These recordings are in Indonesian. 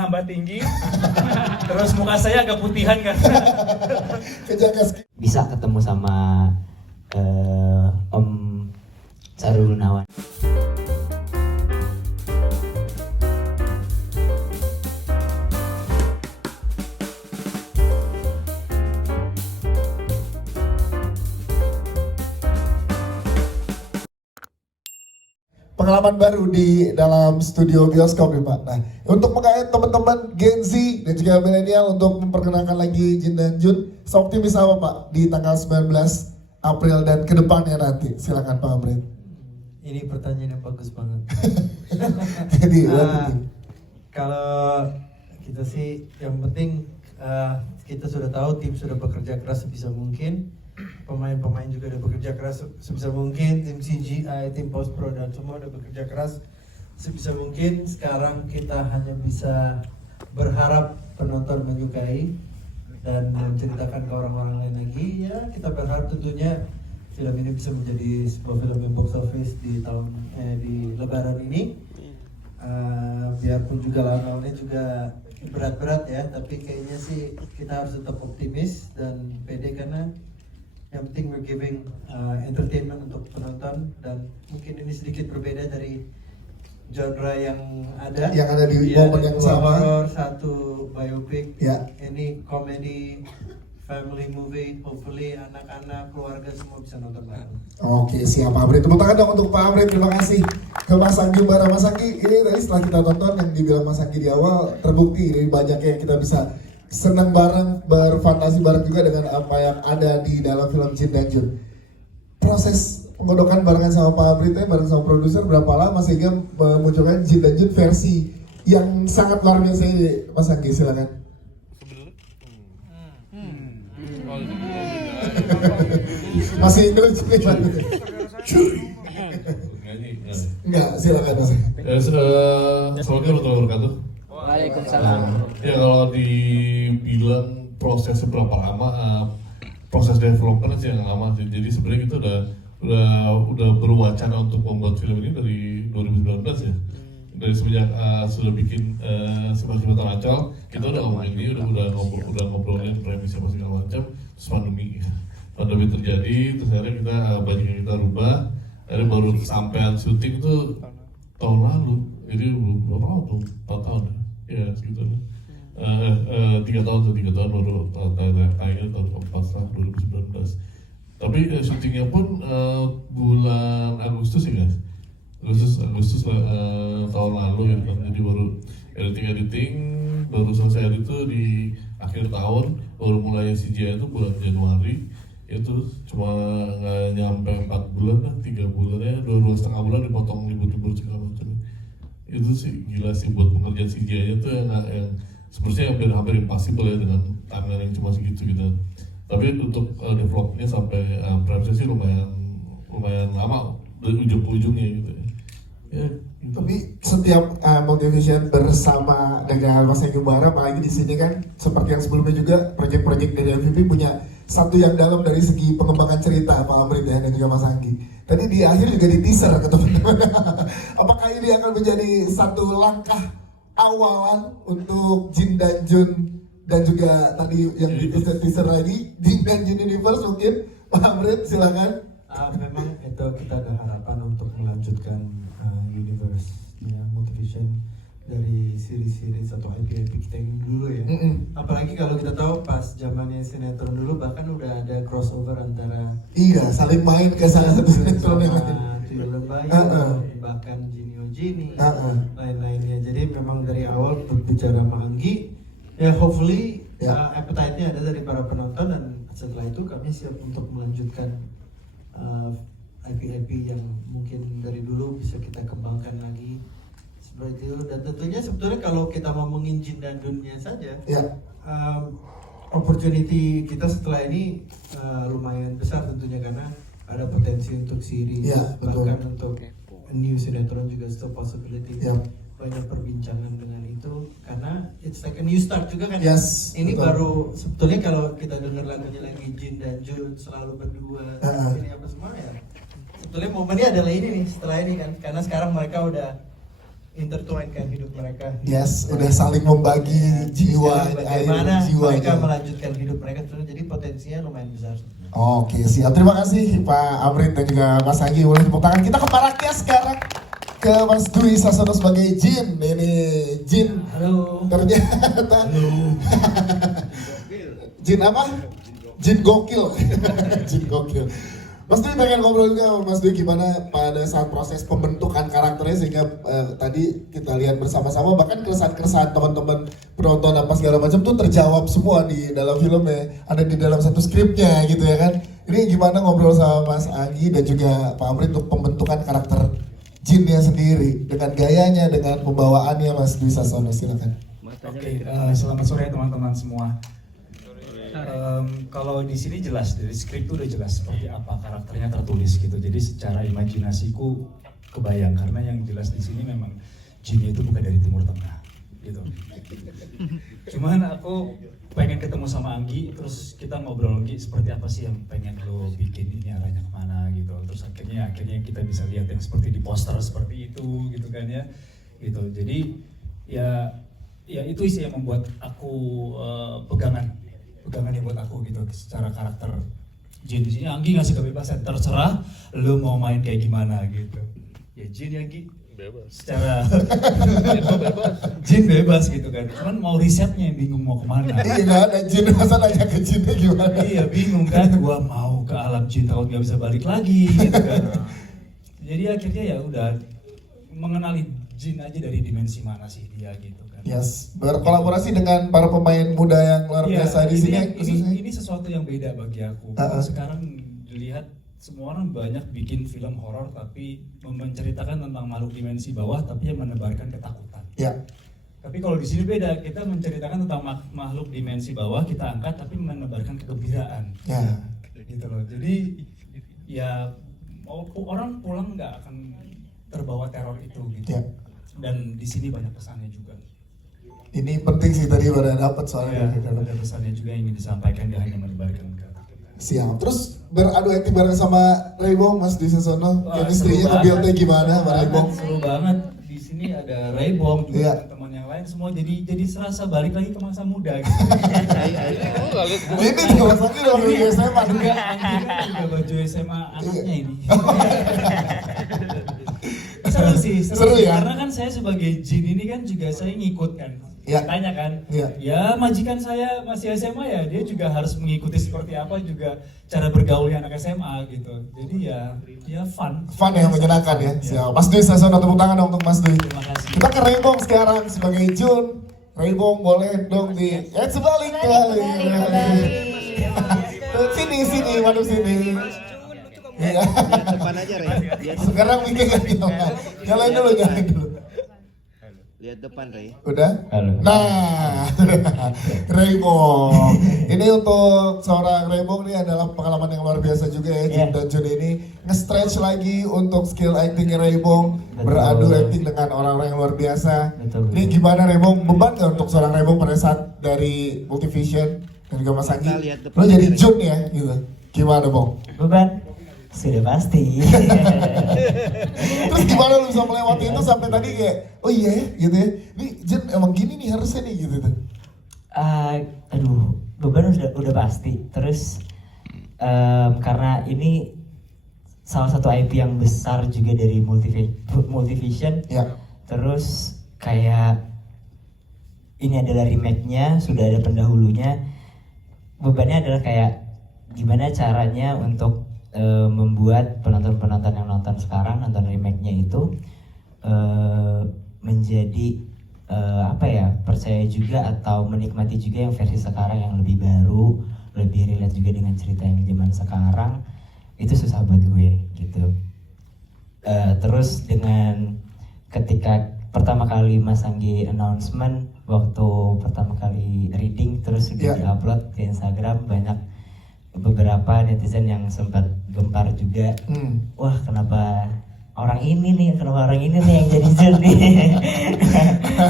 nambah tinggi, terus muka saya agak putihan kan. Bisa ketemu sama Om Sarul Gunawan. Pengalaman baru di dalam studio bioskop nih Pak. Nah, untuk mengait teman-teman Gen Z dan juga milenial untuk memperkenalkan lagi Jin dan Jun, seoptimis apa Pak di tanggal 19 April dan ke depannya nanti? Silakan Pak Amrit. Ini pertanyaan yang bagus banget. Jadi, kalau kita sih yang penting kita sudah tahu tim sudah bekerja keras sebisa mungkin. Pemain-pemain juga udah bekerja keras sebisa mungkin, tim CGI, tim post pro dan semua udah bekerja keras sebisa mungkin. Sekarang kita hanya bisa berharap penonton menyukai dan menceritakan ke orang-orang lain lagi. Ya kita berharap tentunya film ini bisa menjadi sebuah film yang box office di di Lebaran ini. Biarpun juga lawan-lawannya juga berat-berat ya, tapi kayaknya sih kita harus tetap optimis dan pede karena yang penting we're giving entertainment untuk penonton, dan mungkin ini sedikit berbeda dari genre yang ada di momen yang sama. Horror, satu biopic, ini komedi, family movie, hopefully anak-anak, keluarga semua bisa nonton bareng. Oke, siap Pak Amrit. Tepuk tangan dong untuk Pak Amrit. Terima kasih ke Mas Anggi Bara. Mas Anggi, ini tadi setelah kita tonton yang dibilang Mas Anggi di awal, terbukti dari banyaknya yang kita bisa senang bareng, berfantasi bareng juga dengan apa yang ada di dalam film Jin dan Jun. Proses penggodokan barengan sama Pak Amrit, bareng sama produser berapa lama sehingga memunculkan Jin dan Jun versi yang sangat luar biasa ini? Mas Anggi, silakan. Masih Inggris nih Pak. Enggak, silakan Mas. Assalamualaikum warahmatullahi wabarakatuh. Waalaikumsalam. Ya kalau dibilang proses berapa lama, proses development sih yang lama sih. Jadi sebenarnya kita udah berwacana untuk membuat film ini dari 2019 ya. Dari semenjak sudah bikin Sifat-Sifat Ancol, kita udah ngomongin ini, udah ngobrolin premis apa segala macam. Terus pandemi terjadi, terus akhirnya kita banyak yang kita rubah. Akhirnya baru sampean syuting itu tahun lalu. Jadi berapa tahun tuh? 4 tahun ya segitu. 3 tahun baru tayangnya tahun keempat setelah 2019. Tapi syutingnya pun bulan Agustus ya guys. Agustus tahun lalu ya kan. Jadi baru editing baru selesai itu di akhir tahun, baru mulai CGI itu bulan Januari. Itu cuma nggak nyampe 4 bulan lah, 3 bulan ya, 2,5 bulan dipotong libur-libur segala macam. Itu sih gila sih buat pengerjaan CGI-nya tuh yang sebenarnya hampir impossible ya dengan timeline yang cuma segitu gitu. Tapi untuk developnya sampai premisnya sih lumayan lama dari ujung ke ujungnya gitu ya. Gitu. Tapi setiap Multivision bersama dengan Mas Anggi Bara, apalagi di sini kan seperti yang sebelumnya juga proyek-proyek dari MVP punya satu yang dalam dari segi pengembangan cerita Pak Amrit ya, dan juga Mas Anggi. Tadi di akhir juga di teaser ke teman-teman. Apakah ini akan menjadi satu langkah awalan untuk Jin dan Jun dan juga tadi yang di teaser lagi Jin dan Jun Universe mungkin? Pak Amrit silakan. Memang itu kita ada harapan untuk melanjutkan universe ya, Multivision dari siri-siri atau IP kita yang dulu ya. Apalagi kalau kita tahu pas zamannya sinetron dulu bahkan udah ada crossover antara saling main ke salah satu sinetron yang lain. Tuyul Lembayu, bahkan Jini lain-lainnya. Jadi memang dari awal berbicara sama Anggi ya, hopefully appetite-nya ada dari para penonton, dan setelah itu kami siap untuk melanjutkan IP-IP yang mungkin dari dulu bisa kita kembangkan lagi seperti itu. Dan tentunya sebetulnya kalau kita ngomongin Jin dan Dunnya saja, opportunity kita setelah ini lumayan besar tentunya, karena ada potensi untuk series, bahkan untuk new sinetron juga still possibility. Banyak perbincangan dengan itu karena it's like a new start juga kan. Ini baru sebetulnya kalau kita dengar lagunya lagi Jin dan Jun selalu berdua, ini apa semua ya. Sebetulnya momennya adalah ini nih, setelah ini kan, karena sekarang mereka udah intertwine-kan hidup mereka. Yes, udah saling membagi jiwa, Sekarang air bagaimana jiwa. mereka melanjutkan hidup mereka terus, jadi potensinya lumayan besar. Oke, siap. Terima kasih Pak Amrit dan juga Mas Anggi. Boleh tepuk tangan kita ke para Rakyat sekarang. Ke Mas Dwi Sasono sebagai Jin. Ini Jin. Halo. Ternyata. Jin apa? Jin gokil. Jin gokil. Mas Dwi pengen ngobrol juga sama Mas Dwi gimana pada saat proses pembentukan karakternya sehingga tadi kita lihat bersama-sama bahkan keresahan-keresahan teman-teman penonton apa segala macam tuh terjawab semua di dalam filmnya, ada di dalam satu skripnya gitu ya kan. Ini gimana ngobrol sama Mas Anggi dan juga Pak Amrit untuk pembentukan karakter Jinnya sendiri dengan gayanya, dengan pembawaannya Mas Dwi Sasono, silakan. Oke, selamat sore teman-teman semua. Kalau di sini jelas dari skrip itu udah jelas seperti apa karakternya tertulis gitu. Jadi secara imajinasiku kebayang karena yang jelas di sini memang Jinnya itu bukan dari Timur Tengah gitu. Cuman aku pengen ketemu sama Anggi, terus kita ngobrol lagi seperti apa sih yang pengen lo bikin ini arahnya kemana gitu. Terus akhirnya kita bisa lihat yang seperti di poster seperti itu gitu kan ya. Gitu. Jadi ya itu sih yang membuat aku pegangannya buat aku gitu secara karakter Jin. Di sini Anggi ngasih kebebasan, terserah lu mau main kayak gimana gitu. Ya Jin ya Anggi bebas. Secara Jin bebas gitu kan. Cuman mau risetnya yang bingung mau kemana. Iya nggak ada Jin, masa nanya ke Jinnya gimana? Iya bingung kan, gua mau ke alam Jin takut gak bisa balik lagi gitu kan. Jadi akhirnya ya udah mengenali Jin aja dari dimensi mana sih dia gitu kan. Yes, berkolaborasi dengan para pemain muda yang luar biasa di sini. Ini sesuatu yang beda bagi aku. Sekarang dilihat semua orang banyak bikin film horor tapi menceritakan tentang makhluk dimensi bawah tapi yang menebarkan ketakutan. Ya. Tapi kalau di sini beda, kita menceritakan tentang makhluk dimensi bawah, kita angkat tapi menebarkan kegembiraan. Ya. Gitu loh. Jadi ya orang pulang nggak akan terbawa teror itu gitu. Ya. Dan di sini banyak pesannya juga. Ini penting sih tadi pada dapat soalnya. Ya, ada pesannya juga yang ingin disampaikan, dia hanya menebarkan kata. Siap. Terus beradu aktif bareng sama Raybong, Mas Dwi Sasono. Chemistry-nya nge-build-nya gimana sama Raybong? Seru banget. Di sini ada Raybong juga Iya. teman yang lain semua jadi serasa balik lagi ke masa muda gitu. Ini tuh Mas Anggi udah baju SMA. Juga juga baju SMA anaknya ini. Seru sih, Seru ya? Karena kan saya sebagai Jin ini kan juga saya ngikut kan. Ya. Tanya kan, Ya. ya majikan saya masih SMA ya, dia juga harus mengikuti seperti apa juga cara bergaulnya anak SMA gitu. Jadi ya fun. Fun yang menyenangkan ya. Siap. Mas Dwi Sasono, tepuk tangan dong untuk Mas Dwi. Terima kasih. Kita ke Raybong sekarang sebagai Jun. Raybong boleh dong sebalik. Sini, madep sini. Iya. Lihat depan aja, Rey. Sekarang mikir lagi dong. Nyalain dulu. Lihat depan, Rey. Udah? Halo. Nah, Raybong. Ini untuk seorang Raybong ini adalah pengalaman yang luar biasa juga ya. Jin dan Jun ini nge-stretch lagi untuk skill actingnya Raybong. Beradu acting dengan orang-orang yang luar biasa. Betul. Ini gimana Raybong? Beban gak untuk seorang Raybong pada saat dari Multivision dan juga Mas Anggi? Kita lihat depan Lo jadi aja, Jun ya gitu. Gimana Bong? Beban? Sudah pasti. Terus gimana lu bisa melewati itu sampai tadi kayak, oh iya ya gitu ya. Ini Jin emang gini nih harusnya nih gitu tuh. Aduh, beban udah pasti. Terus karena ini salah satu IP yang besar juga dari Multivision. Ya. Terus kayak ini adalah remake-nya, sudah ada pendahulunya. Bebannya adalah kayak gimana caranya untuk membuat penonton-penonton yang nonton sekarang, nonton remake-nya itu menjadi percaya juga atau menikmati juga yang versi sekarang yang lebih baru, lebih relate juga dengan cerita yang zaman sekarang. Itu susah buat gue gitu. Terus dengan ketika pertama kali Mas Anggi announcement, waktu pertama kali reading terus sudah diupload ke Instagram, banyak beberapa netizen yang sempat gempar juga. Wah, kenapa orang ini nih yang jadi Jun nih.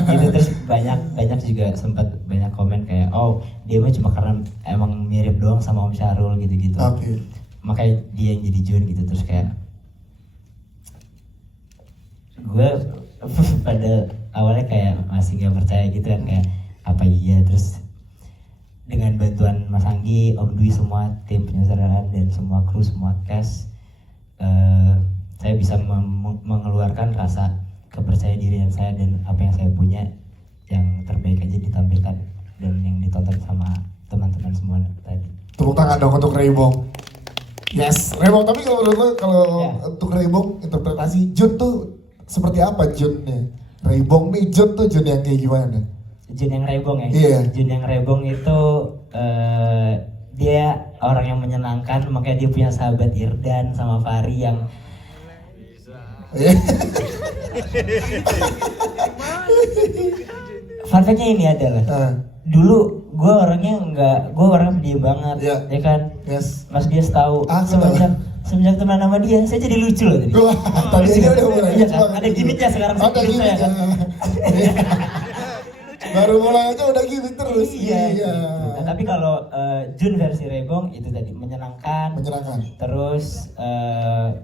Gitu. Terus banyak juga sempat banyak komen kayak, oh dia mah cuma karena emang mirip doang sama Om Syahrul gitu-gitu. Oke. Makanya dia yang jadi Jun gitu. Terus kayak gue pada awalnya kayak masih nggak percaya gitu kan, kayak apa iya. Terus dengan bantuan Mas Anggi, Om Dwi, semua tim penyutradaraan dan semua kru, semua cast, saya bisa mengeluarkan rasa kepercaya dirian saya dan apa yang saya punya yang terbaik aja ditampilkan dan yang ditonton sama teman-teman semua tadi. Tepuk tangan dong untuk Raybong. Yes, Raybong. Tapi kalau menurut lo, kalau untuk Raybong interpretasi Jun tuh seperti apa Junnya? Raybong nih, Jun tuh Jun yang kayak gimana? Jun yang Raybong ya? Iya. Jun yang Raybong itu dia orang yang menyenangkan, makanya dia punya sahabat Irdan sama Fari yang fun fact-nya ini adalah dulu gue orangnya pendiam banget, ya kan? Yes. Mas Dias tahu. Semenjak teman sama dia, saya jadi lucu loh tadi. Wah, tadi aja udah mulai. Iya kan? Ada gimmicknya sekarang. Ada gimmick ya. Baru mulai aja udah gimmick terus. Iya. Nah, tapi kalau Jun versi Raybong itu tadi menyenangkan. Terus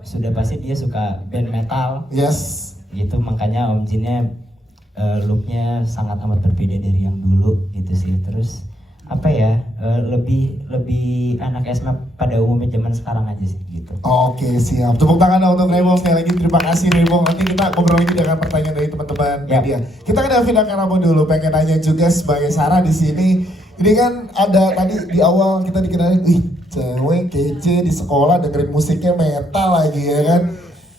sudah pasti dia suka band metal. Yes. Gitu, makanya Om Jinnya looknya sangat amat berbeda dari yang dulu gitu sih. Terus apa ya, lebih anak SMA pada umumnya zaman sekarang aja sih gitu. Oke, siap. Tepuk tangan dong untuk Raybong sekali lagi. Terima kasih Raybong. Nanti kita ngobrol lagi dengan pertanyaan dari teman-teman media. Kita ke Davina Karamo dulu. Pengen nanya juga sebagai Sarah di sini. Ini kan ada tadi di awal kita dikenalin, wih cewek kece di sekolah dengerin musiknya metal lagi ya kan.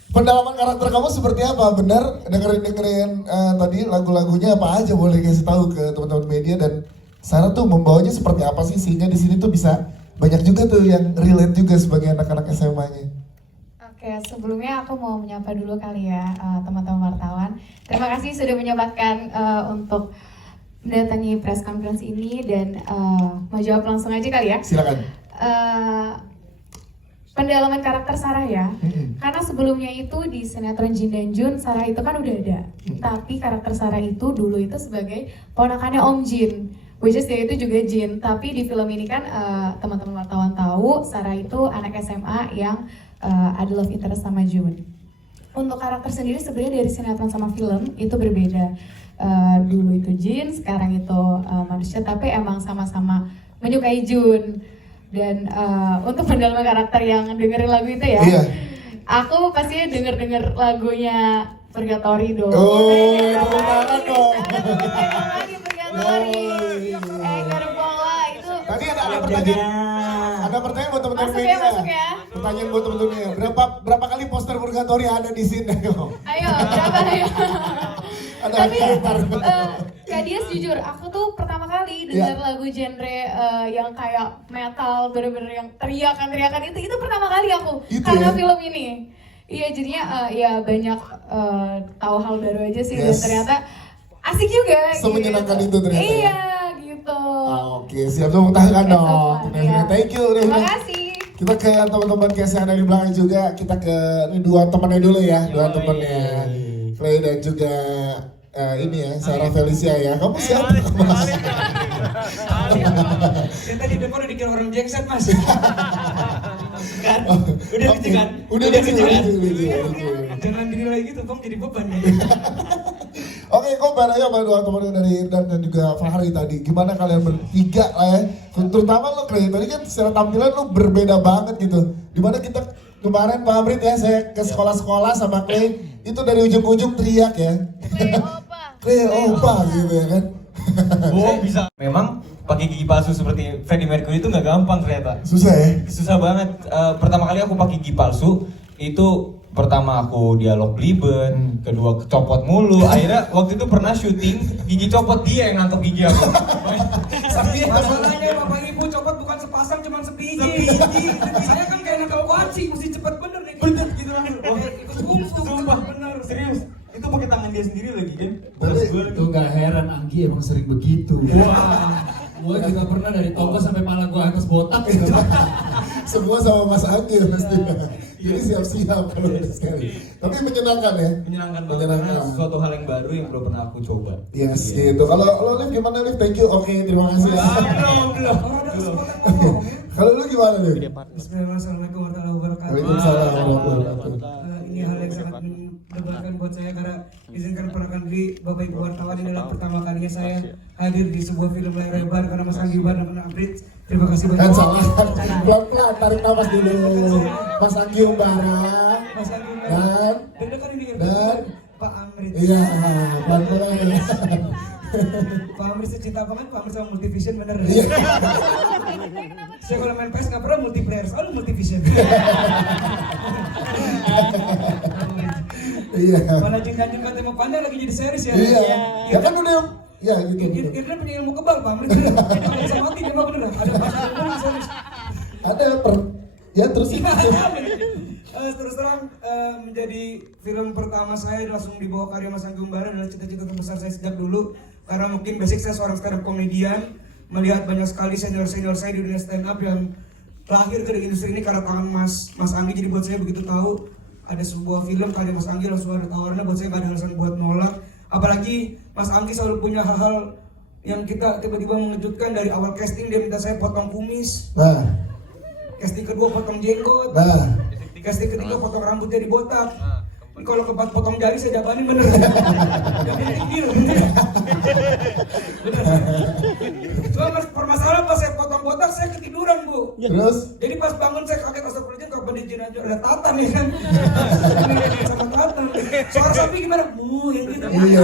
Pendalaman karakter kamu seperti apa? Benar dengerin tadi lagu-lagunya apa aja, boleh kasih tahu ke teman-teman media, dan Sarah tuh membawanya seperti apa sih sehingga di sini tuh bisa banyak juga tuh yang relate juga sebagai anak-anak SMA-nya. Oke, sebelumnya aku mau menyapa dulu kali ya teman-teman wartawan. Terima kasih sudah menyempatkan untuk mendatangi press conference ini dan mau jawab langsung aja kali ya. Silakan. Pendalaman karakter Sarah ya, karena sebelumnya itu di sinetron Jin dan Jun, Sarah itu kan udah ada. Tapi karakter Sarah itu dulu itu sebagai ponakannya Om Jin, which is dia itu juga Jin. Tapi di film ini kan teman-teman wartawan tahu Sarah itu anak SMA yang ada love interest sama Jun. Untuk karakter sendiri sebenarnya dari sinetron sama film itu berbeda. Dulu itu Jin, sekarang itu manusia, tapi emang sama-sama menyukai Jun. Dan untuk pendalaman karakter yang dengerin lagu itu ya, aku pastinya denger lagunya Purgatory dong. Tepuk tangan dong. Purgatory. Garbola itu. Tadi ada pertanyaan. Ada pertanyaan buat teman-teman media. Masuk ya. Pertanyaan buat teman-teman media. Berapa kali poster Purgatory ada di sini? Ayo, berapa ya? Tapi Kak Dias jujur, aku tuh pertama kali dengar lagu genre yang kayak metal, bener-bener yang teriakan itu pertama kali aku karena film ini. Iya, jadinya ya banyak tahu hal baru aja sih, dan ternyata asik juga. Semenyenangkan gitu. itu ternyata. Iya, gitu. Oke, siap, tepuk tangan dong. Thank you. Terima kasih. Kita ke teman-teman cast yang ada di belakang juga. Kita ke dua temannya dulu ya, dua temannya Play dan juga ini ya, Sarah Felicia ya. Kamu siapa? Saya tadi depan udah dikira orang Jackson, Mas. Kan? Udah lucu kan? Udah lucu kan? Jangan dinilai gitu, Bang, jadi beban ya. Oke, kok barangnya sama dua teman dari Irdan dan juga Fahri tadi. Gimana kalian bertiga lah ya? Terutama lo Clay, tadi kan secara tampilan lo berbeda banget gitu. Dimana kita kemarin Pak Amrit ya, saya ke sekolah-sekolah sama Clay, itu dari ujung-ujung teriak ya. Clay opa gitu ya kan. Oh bisa. Memang pakai gigi palsu seperti Freddie Mercury itu nggak gampang ternyata. Susah ya? Susah banget. Pertama kali aku pakai gigi palsu itu pertama aku dialog belibet, kedua kecopot mulu. Akhirnya waktu itu pernah syuting gigi copot, dia yang nangkep gigi aku. Tapi masalahnya Bapak Ibu copot bukan sepasang, cuma sebiji. Saya kan kayak nangkep kucing, mesti cepet bener nih. Bener gitu langsung. Sumpah bener, serius. Itu pakai tangan dia sendiri lagi kan. Itu gak heran, Anggi emang sering begitu. Wah. Gue juga pernah dari toko sampai malah gue atas botak gitu. Semua sama Mas Anggi pasti. Jadi siap-siap kalau sekali. Tapi menyenangkan ya? Menyenangkan banget, karena sesuatu hal yang baru yang belum pernah aku coba. Yes, gitu. Kalau lo Liv gimana Liv? Thank you. Oke, terima kasih. Belum. Kalau lu gimana Liv? Bismillahirrahmanirrahim. Warahmatullahi wabarakatuh. Waalaikumsalam warahmatullahi wabarakatuh. Ini hal yang sangat mendebarkan buat saya karena izinkan perkenalkan diri Bapak Ibu wartawan. Ini adalah pertama kalinya saya hadir di sebuah film layar lebar karena Mas Anggi Ubar dan Aprit. Terima kasih banyak. Dan salah, pelan-pelan tarik nafas dulu. Mas Anggi Umbara Mas Anggi Ubar. dan Dengarkan ini dan Pak Amrit. iya, pelan-pelan. Pak Amrit secinta banget, Pak Amrit sama Multivision bener. Iya. Saya kalau main PS nggak pernah multiplayer, selalu Multivision. Iya. Mana Jin kata mau pandai lagi jadi series ya. Iya. Ya kan udah ya gitu. Kira-kira punya ilmu kebal Pak Amrit. Kalau bisa mati dia mah bener. Ada pas series. Ada ya terus Terus terang menjadi film pertama saya langsung dibawa karya Mas Anggi Umbara adalah cita-cita terbesar saya sejak dulu, karena mungkin basic saya seorang stand up komedian, melihat banyak sekali senior saya di dunia stand up yang lahir ke industri ini karena tangan Mas Anggi. Jadi buat saya begitu tahu ada sebuah film karya Mas Anggi langsung ada tawarannya, buat saya gak ada alasan buat nolak. Apalagi Mas Anggi selalu punya hal-hal yang kita tiba-tiba mengejutkan. Dari awal casting dia minta saya potong kumis, casting kedua potong jenggot, casting ketiga potong rambutnya dibotak. Kalau keempat potong jari saya jabanin bener. Jabanin tinggi loh. Cuma permasalahan pas saya potong botak saya ketiduran Bu. Terus? Jadi pas bangun saya kaget, astagfirullahaladzim, kapan dijin aja ada tatan ya kan. Sama tatan. Suara sapi gimana? Yang gitu. Iya.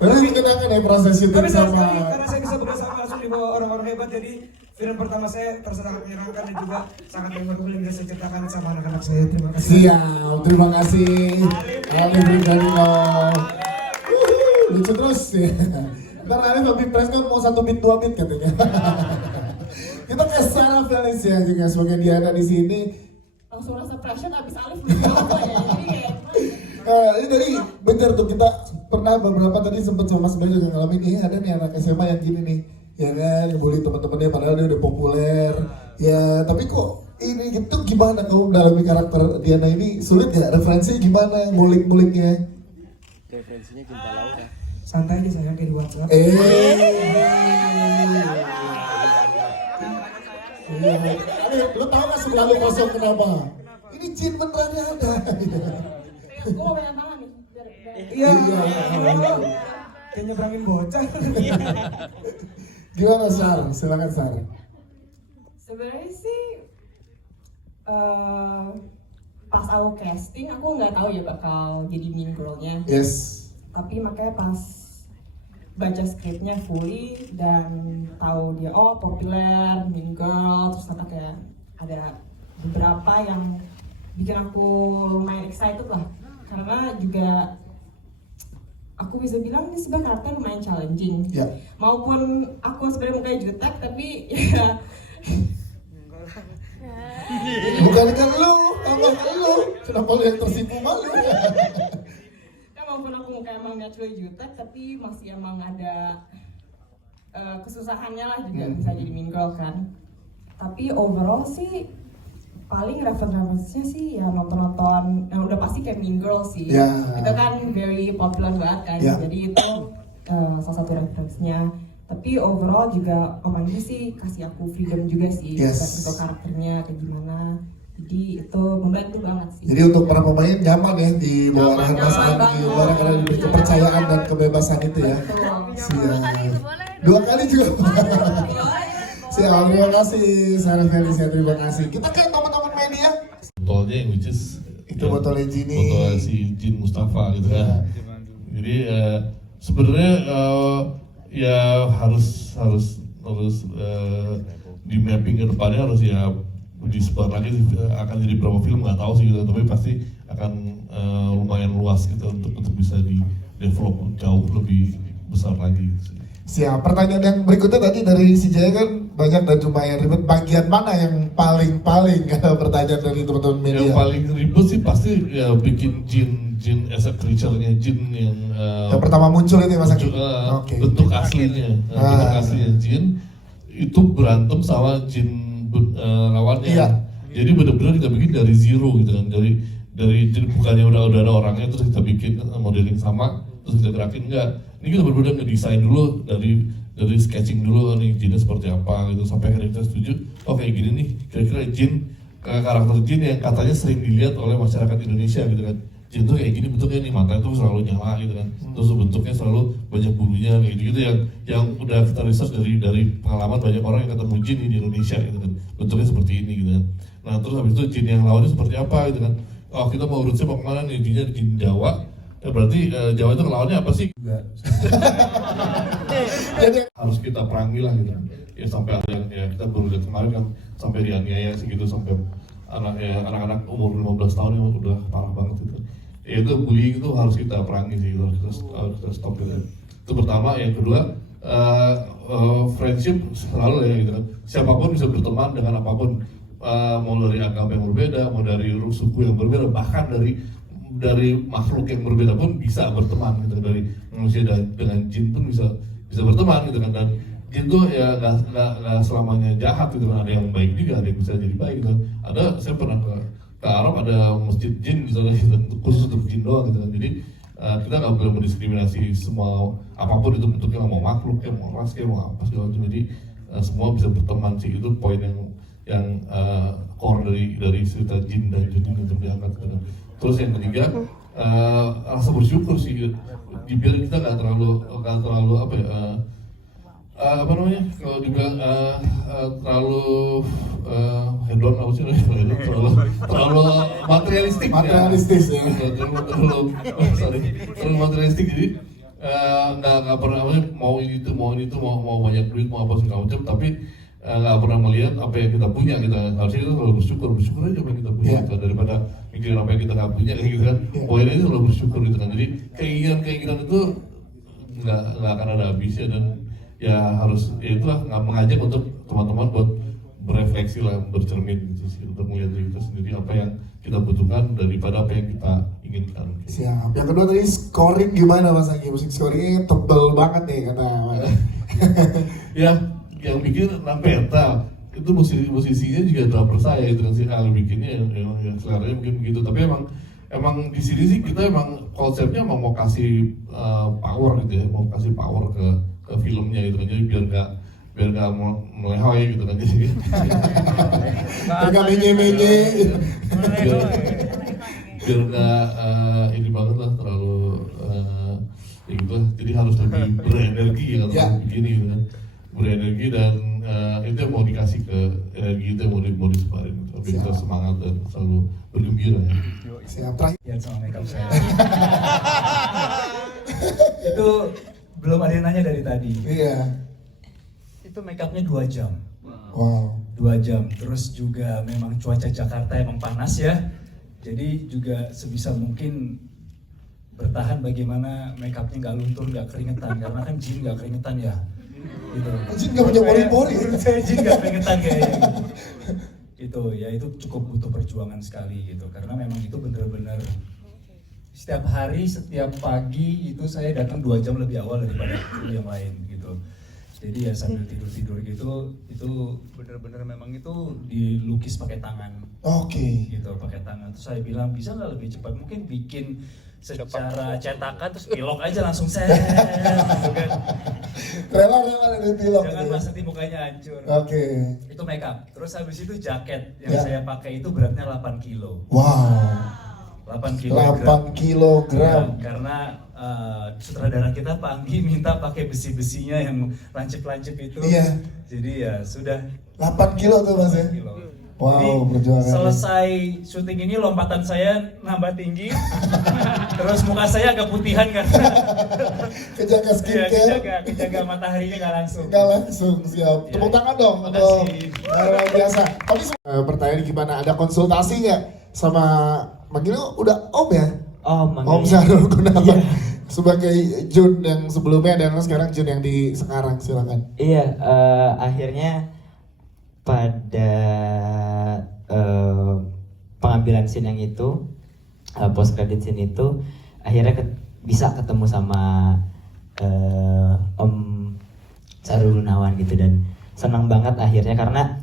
Berarti menyenangkan ya proses syuting Tapi saya sama. sekali karena saya bisa bekerjasama langsung di bawah orang-orang hebat, jadi film pertama saya sangat menyenangkan dan juga sangat memorable yang bisa saya ceritakan sama anak-anak saya. Terima kasih. Siap, terima kasih. Alif Rindanino. Lucu terus ya. Ntar Alif habis press kan mau 1 beat 2 beat katanya. Kita ke Sarah Felicia juga sebagai Diana di sini. Langsung rasa pressure abis Alif udah apa ya, jadi kayak Ini dari bentar tuh kita pernah beberapa tadi sempat sama Mas Bay juga ngalamin, ada nih anak SMA yang gini nih, ya kan, yang bully teman-temannya padahal dia udah populer, ya tapi kok ini gitu. Gimana kamu mendalami karakter Diana ini? Sulit gak? Referensinya gimana? Ngulik-nguliknya? Referensinya Cinta Laura. Santai aja sayang kayak di WhatsApp. Iya. Lu tau gak sebelah lu kosong kenapa? Ini jin beneran ada. gue mau banyak tangan nih. Iya. Kayak nyebrangin bocah. Gimana Sar? Silakan Sar. Sebenarnya sih pas aku casting aku nggak tahu ya bakal jadi mean girl-nya. Yes. Tapi makanya pas baca skripnya fully dan tahu dia populer, mean girl, terus ternyata kayak ada beberapa yang bikin aku lumayan excited lah, karena juga aku bisa bilang ini sebenarnya karakter lumayan challenging. Ya. Maupun aku sebenarnya mukanya jutek tapi ya Bukan kan lu, abang lu. Kenapa lu yang tersipu malu? kan maupun aku mukanya emang naturally jutek tapi masih emang ada kesusahannya lah juga bisa jadi mean girl kan. Tapi overall sih paling referensinya sih ya nonton-nonton yang udah pasti kayak Mean Girl sih. Itu kan very popular banget kan. Jadi itu salah satu referensinya. Tapi overall juga Om Anggi sih kasih aku freedom juga sih untuk karakternya kayak gimana. Jadi itu membantu banget sih. Jadi untuk para pemain nyaman ya di bawah arahan Mas Anggi, karena diberi kepercayaan dan kebebasan itu ya. Siap. 2 kali juga. Siap, terima kasih Sarah Felicia, terima kasih. Kita ke teman-teman media. Botolnya yang which is itu botolnya Jini. Botol si Jin Mustafa gitu kan. Jadi sebenarnya ya harus di mapping ke depannya harus ya di-spot lagi akan jadi berapa film nggak tahu sih gitu, tapi pasti akan lumayan luas gitu untuk bisa di develop jauh lebih besar lagi gitu. Siap, pertanyaan yang berikutnya tadi dari si Jaya kan banyak dan lumayan ribet. Bagian mana yang paling pertanyaan dari teman-teman media? Yang paling ribet sih pasti ya bikin jin as a creature-nya, jin yang pertama muncul itu Mas Anggi? Bentuk aslinya, bentuk aslinya jin itu berantem sama jin lawannya. Iya. Jadi benar-benar kita bikin dari zero gitu kan, dari jin bukannya udah ada orangnya terus kita bikin modeling sama terus kita gerakin, enggak. Ini kita benar-benar ngedesain dulu dari sketching dulu nih jinnya seperti apa gitu, sampai akhirnya kita setuju oh kayak gini nih kira-kira jin karakter jin yang katanya sering dilihat oleh masyarakat Indonesia gitu kan. Jin tuh kayak gini bentuknya nih, matanya tuh selalu nyala gitu kan, terus bentuknya selalu banyak bulunya kayak gitu yang udah kita research dari pengalaman banyak orang yang ketemu jin di Indonesia gitu kan, bentuknya seperti ini gitu kan. Nah terus habis itu jin yang lawannya seperti apa gitu kan, oh kita mau urutnya mau kemana nih, jinnya jin Jawa, ya berarti Jawa itu lawannya apa sih? Jadi Harus kita perangi lah gitu kan. Ya sampai ada yang ya kita baru lihat kemarin kan sampai dianiaya segitu, sampai anak-anak umur 15 tahun yang udah parah banget gitu. Ya itu bullying itu harus kita perangi sih, itu harus kita stop gitu. Itu pertama. Yang kedua, friendship selalu ya gitu kan. Siapapun bisa berteman dengan apapun, mau dari agama yang berbeda, mau dari suku yang berbeda, bahkan dari makhluk yang berbeda pun bisa berteman gitu. Dari manusia dengan jin pun bisa berteman gitu kan. Dan jin tuh ya nggak selamanya jahat gitu kan, ada yang baik juga, ada yang bisa jadi baik gitu. Saya pernah ke Arab, ada masjid jin misalnya gitu, khusus untuk jin doang gitu kan. Jadi kita nggak boleh mendiskriminasi semua apapun itu bentuknya, mau makhluk ya, mau ras ya, mau apa segala macam. Jadi semua bisa berteman sih, itu poin yang core dari cerita jin dan jin itu diangkat gitu. Terus yang ketiga, rasa bersyukur sih, biar kita nggak terlalu apa ya, apa namanya, kalau dibilang terlalu hedon apa sih, terlalu materialistik ya. Terlalu materialistik, jadi nggak pernah mau ini itu mau banyak duit, mau apa segala macam, tapi nggak pernah melihat apa yang kita punya. Kita harusnya kita selalu bersyukur aja apa yang kita punya, gitu, daripada mikirin apa yang kita nggak punya gitu kan. Poinnya itu selalu bersyukur gitu kan. Jadi keinginan itu nggak akan ada habisnya, dan ya harus ya itulah, mengajak untuk teman-teman buat berefleksi lah, bercermin gitu sih, untuk melihat diri kita sendiri apa yang kita butuhkan daripada apa yang kita inginkan. siap. Yang kedua tadi scoring gimana Mas Anggi? Musik scoringnya tebel banget nih kata. Ya, yang bikin Nampeta itu musisinya juga drummer saya itu kan, si Al bikinnya yang seleranya mungkin begitu. Tapi emang di sini sih kita emang konsepnya mau kasih power gitu ya, mau kasih power ke filmnya gitu kan, jadi biar nggak melehoy gitu kan, jadi Agak menye-menye. biar nggak ini banget lah, terlalu ya gitu lah. Jadi harus lebih berenergi kalau begini gitu kan, berenergi, dan itu yang mau dikasih ke energi itu yang mau disebarin gitu. Biar kita semangat dan selalu bergembira ya. Siap. Terakhir. Ya sama makeup saya. Itu belum ada yang nanya dari tadi. Iya. Itu makeupnya 2 jam. Wow. 2 jam. Terus juga memang cuaca Jakarta emang panas ya. Jadi juga sebisa mungkin bertahan bagaimana makeupnya nggak luntur, nggak keringetan, karena kan jin nggak keringetan ya. Gitu. Jin nggak punya pori-pori. Saya jin nggak keringetan kayaknya. Itu ya, itu cukup butuh perjuangan sekali gitu, karena memang itu benar-benar setiap hari, setiap pagi itu saya datang 2 jam lebih awal daripada kru yang lain gitu. Jadi ya sambil tidur gitu, itu benar-benar memang itu dilukis pakai tangan. Oke. Gitu, pakai tangan. Terus saya bilang bisa nggak lebih cepat, mungkin bikin secara cetakan terus pilok aja langsung set gitu kan. Rela dari pilok. Jangan pas nanti mukanya hancur. Oke. Itu makeup. Terus habis itu jaket yang saya pakai itu beratnya 8 kilo. Wow. 8 kilogram. 8 kilogram. Ya, karena sutradara kita Pak Anggi minta pakai besi-besinya yang lancip-lancip itu. Iya. Jadi ya sudah 8 kilo tuh Mas ya. 8 kilo. Wow, Jadi, perjuangan. selesai syuting ini lompatan saya nambah tinggi. Terus muka saya agak putihan karena kejaga skincare. kejaga mataharinya nggak langsung. Nggak langsung, siap. Ya. Tepuk tangan dong untuk Makasih. luar biasa. Tapi pertanyaan gimana? Ada konsultasi nggak sama Magino? Udah Om ya? Om Syahrul Gunawan. Sebagai Jun yang sebelumnya dan sekarang Jun yang di sekarang, silakan. Iya, akhirnya pada pengambilan scene yang itu, post credit scene itu, akhirnya bisa ketemu sama Om Syahrul Gunawan gitu, dan senang banget akhirnya, karena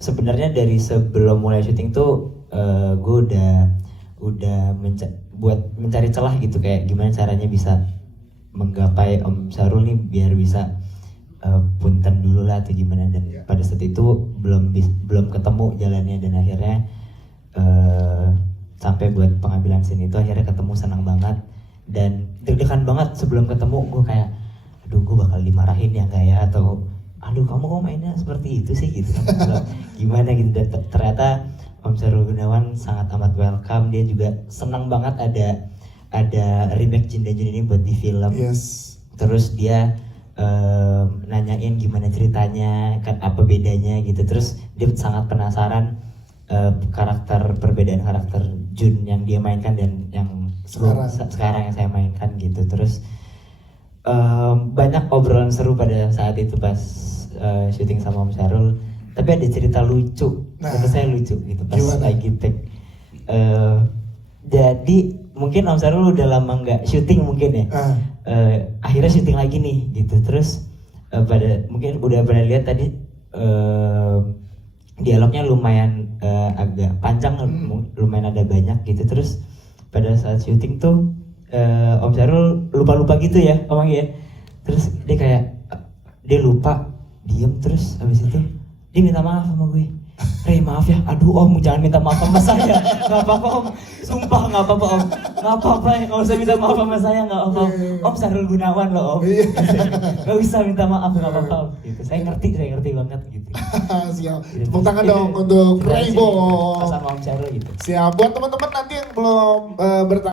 sebenarnya dari sebelum mulai syuting tuh gue udah mencari celah gitu, kayak gimana caranya bisa menggapai Om Syahrul nih biar bisa punten dulu lah atau gimana, dan pada saat itu belum ketemu jalannya, dan akhirnya sampai buat pengambilan scene itu akhirnya ketemu, senang banget dan deg-degan banget sebelum ketemu. Gue kayak aduh gue bakal dimarahin ya nggak ya, atau aduh kamu kok mainnya seperti itu sih gitu kan. Gimana gitu. Dan ternyata Om Syahrul Gunawan sangat amat welcome. Dia juga senang banget ada remake Jin dan Jun ini buat di film. Yes. Terus dia nanyain gimana ceritanya, kan apa bedanya gitu. Terus dia sangat penasaran perbedaan karakter Jun yang dia mainkan dan yang sekarang yang saya mainkan gitu. Terus banyak obrolan seru pada saat itu pas syuting sama Om Syahrul. Tapi ada cerita lucu, menurut saya lucu gitu pas lagi take. Jadi mungkin Om Syahrul udah lama nggak syuting mungkin ya. Akhirnya syuting lagi nih gitu. Terus mungkin udah pernah lihat tadi dialognya lumayan agak panjang, lumayan ada banyak gitu. Terus pada saat syuting tuh Om Syahrul lupa gitu ya Om ya. Terus dia lupa, diem, terus abis itu dia minta maaf sama gue. Rey maaf ya, aduh Om jangan minta maaf sama saya. Gak apa-apa Om, sumpah gak apa-apa Om. Gak apa-apa ya, gak usah minta maaf sama saya, gak apa-apa Om Syahrul Gunawan loh Om. Gak usah minta maaf, gak apa-apa Om gitu. Saya ngerti banget gitu. Siap, tepuk tangan dong untuk Rey Bong sama Om Syahrul gitu. Siap, buat teman-teman nanti yang belum bertanya